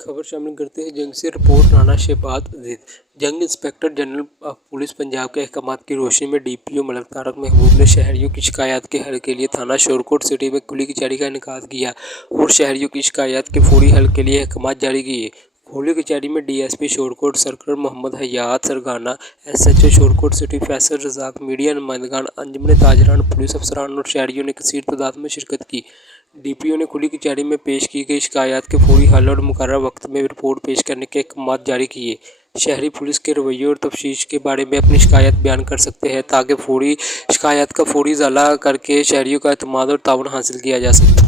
खबर शामिल करते हैं जंग से रिपोर्ट राणा शहबाज अजीज। जंग इंस्पेक्टर जनरल पुलिस पंजाब के अहकामात की रोशनी में डीपीओ मलक तारक महबूब ने शहरियों की शिकायत के हल के लिए थाना शोरकोट सिटी में खुली कचहरी का इनेकाद किया और शहरियों की शिकायत के फौरी हल के लिए अहकामात जारी किए। खुली कचहरी में DSP Shorkot circle Mohammad Hayat Sargana, SHO Shorkot city Faisal Razzaq, media नुमाइंदगान, अंजुमन ताजरान, पुलिस अफसरान और शहरियों ने कसीर तादाद में शिरकत की। डीपीओ ने खुली कचहरी में पेश की गई शिकायत के फौरी हल और मुकर्रर वक्त में रिपोर्ट पेश करने के अहकामात जारी किए। शहरी पुलिस के रवैये और तफ्तीश के बारे में अपनी शिकायत बयान कर सकते हैं ताकि फौरी शिकायत का फौरी इजाला करके शहरियों का एतमाद और ताउन हासिल किया जा सके।